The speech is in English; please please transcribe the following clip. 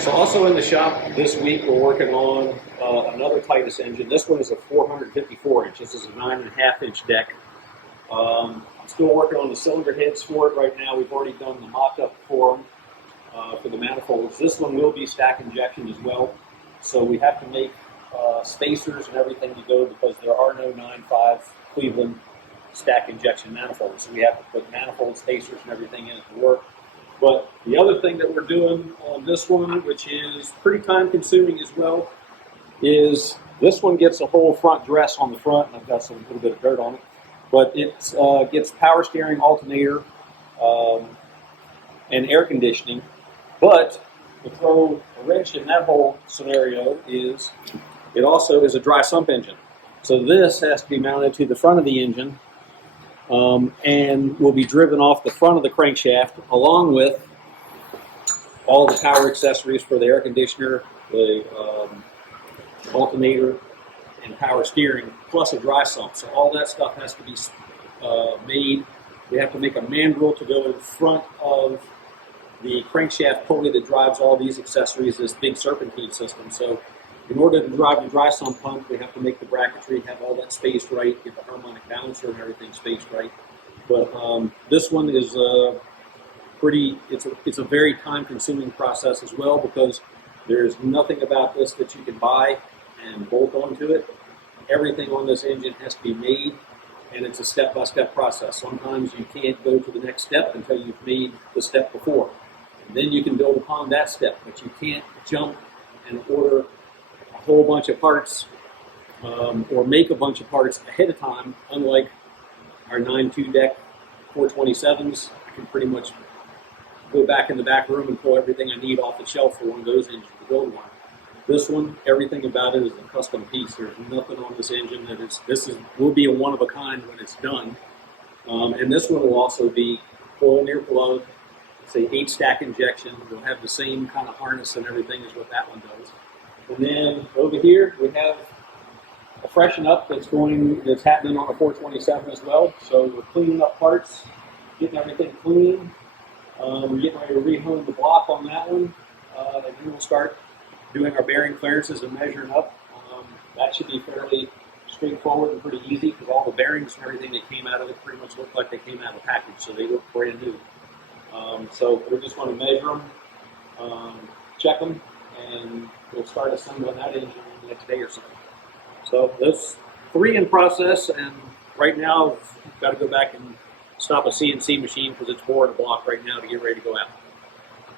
So also in the shop this week, we're working on another Titus engine. This one is a 454 inch. This is a 9.5 inch deck. I'm still working on the cylinder heads for it right now. We've already done the mock-up for them, for the manifolds. This one will be stack injection as well. So we have to make spacers and everything to go because there are no 9.5 Cleveland stack injection manifolds. So we have to put manifold spacers and everything in it to work. But the other thing that we're doing on this one, which is pretty time consuming as well, is this one gets a whole front dress on the front, and I've got some little bit of dirt on it. But it gets power steering, alternator, and air conditioning. But to throw a wrench in that whole scenario is it also is a dry sump engine. So this has to be mounted to the front of the engine and will be driven off the front of the crankshaft along with all the power accessories for the air conditioner, the alternator, and power steering, plus a dry sump. So all that stuff has to be made. We have to make a mandrel to go in front of the crankshaft pulley that drives all these accessories, this big serpentine system. So in order to drive the dry sump pump, we have to make the bracketry, have all that spaced right, get the harmonic balancer and everything spaced right. But this one is it's a very time-consuming process as well because there's nothing about this that you can buy and bolt onto it. Everything on this engine has to be made, and it's a step-by-step process. Sometimes you can't go to the next step until you've made the step before. And then you can build upon that step, but you can't jump and order a whole bunch of parts or make a bunch of parts ahead of time. Unlike our 9.2 deck 427s, I can pretty much go back in the back room and pull everything I need off the shelf for one of those engines to build one. This one, everything about it is a custom piece. There's nothing on this engine that will be a one of a kind when it's done. And this one will also be coil near plug. It's a 8-stack injection. We'll have the same kind of harness and everything as what that one does. And then over here we have a freshen up that's happening on a 427 as well. So we're cleaning up parts, getting everything clean. We're getting ready to rehome the block on that one, and then we'll start doing our bearing clearances and measuring up. That should be fairly straightforward and pretty easy because all the bearings and everything that came out of it pretty much look like they came out of the package, so they look brand new. So we're just going to measure them, check them, and we'll start assembling that engine the next day or so. So there's 3 in process, and right now I've got to go back and stop a CNC machine because it's boring a block right now to get ready to go out.